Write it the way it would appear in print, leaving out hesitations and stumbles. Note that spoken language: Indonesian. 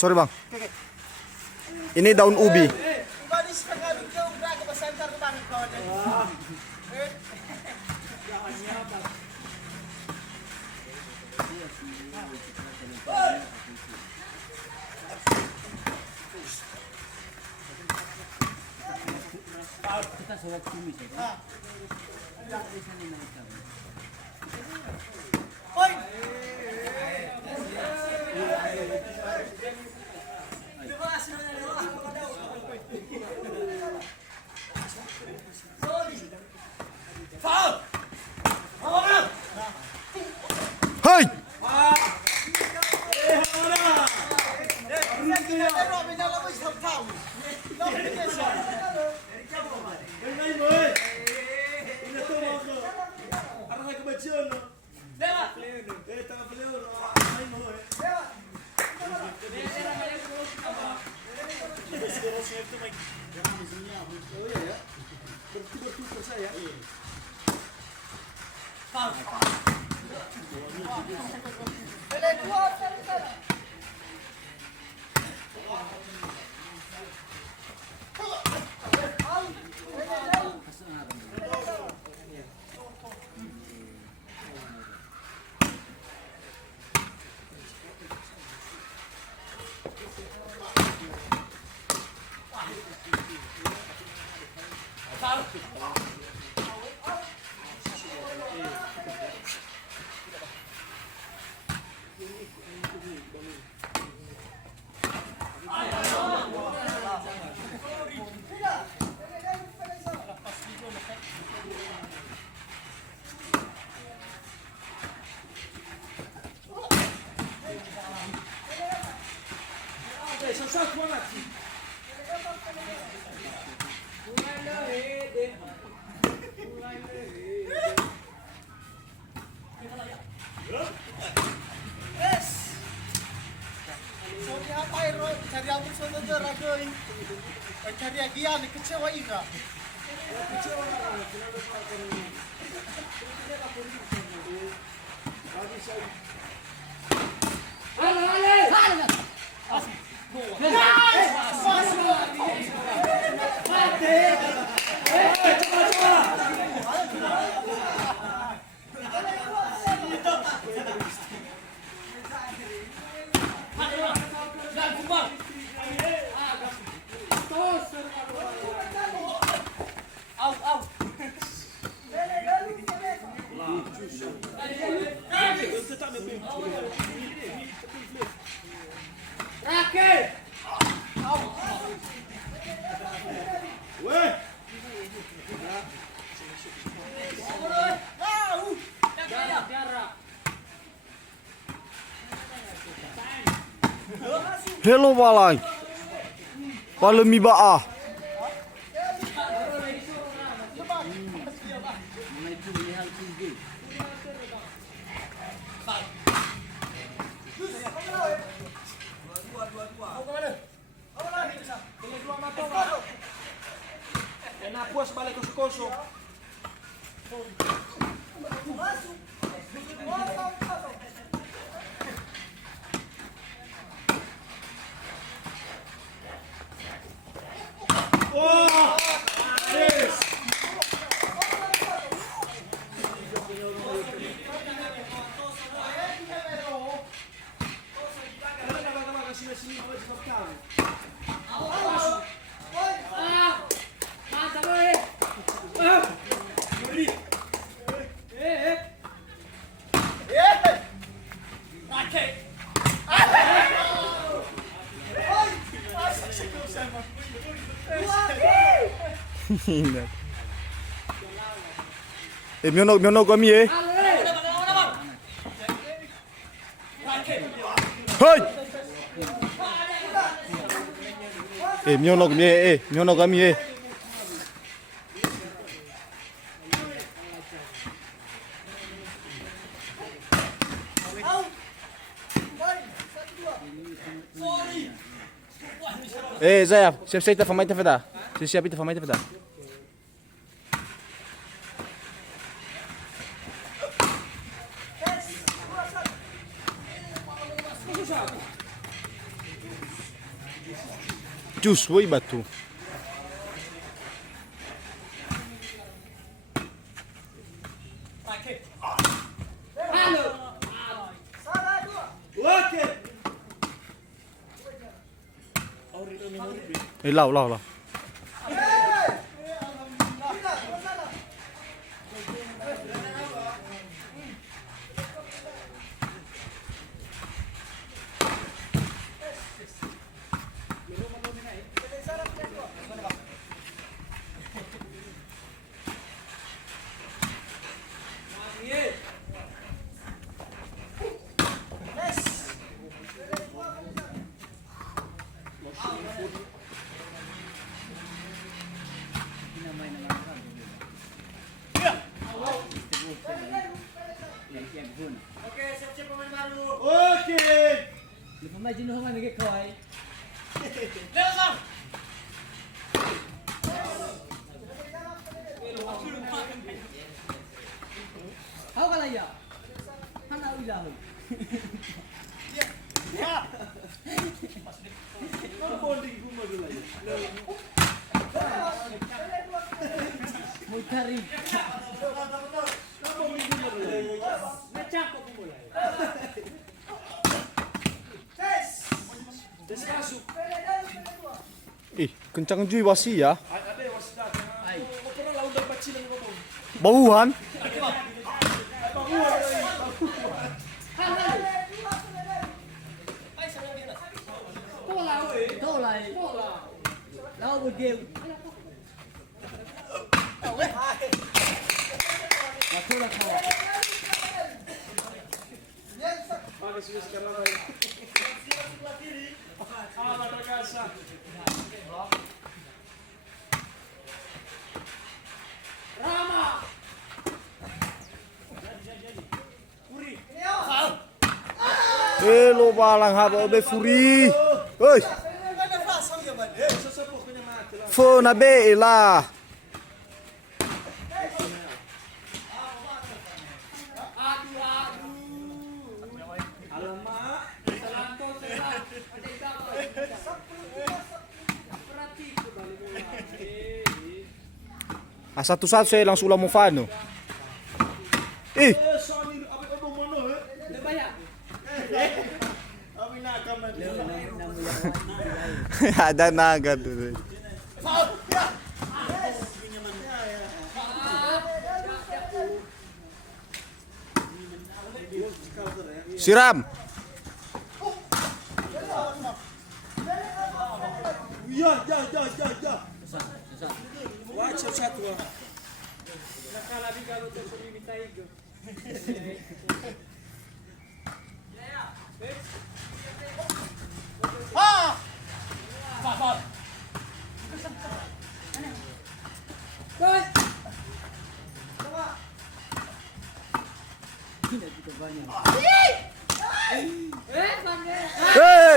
Sorry bang. Ini daun ubi. Hai. Cari agian kecewa ira. Hello balai. Palemi baah. Puas balik koso-koso. Miono kami eh. Hei. Miono kami eh. Zaya, siap-siap kita famai tafada. Siap kita famai tafada. Jus, woi batu. Lau. Oke, siap-siap pemain baru. Pemain jenuh mana ke kau? Kau kalah ya? Mana ulah? Mau cari. Kencang juga wasi ya. Ada yang masih datang. Kau pernah lawan dan bacin yang ngomong. Bauan. Kau lah. Lau bergame. Aku lah kau. Pakai sudah sekarang lagi. Alah terkasa. Lo balang haba be furi. Oi. Fo na be lah. Satu-satu saya langsung ulang Mufano. Ada naga tuh. Siram. Ya. Wah, satu. Nakalabi kalau tersulimita itu. Banyak. Hey!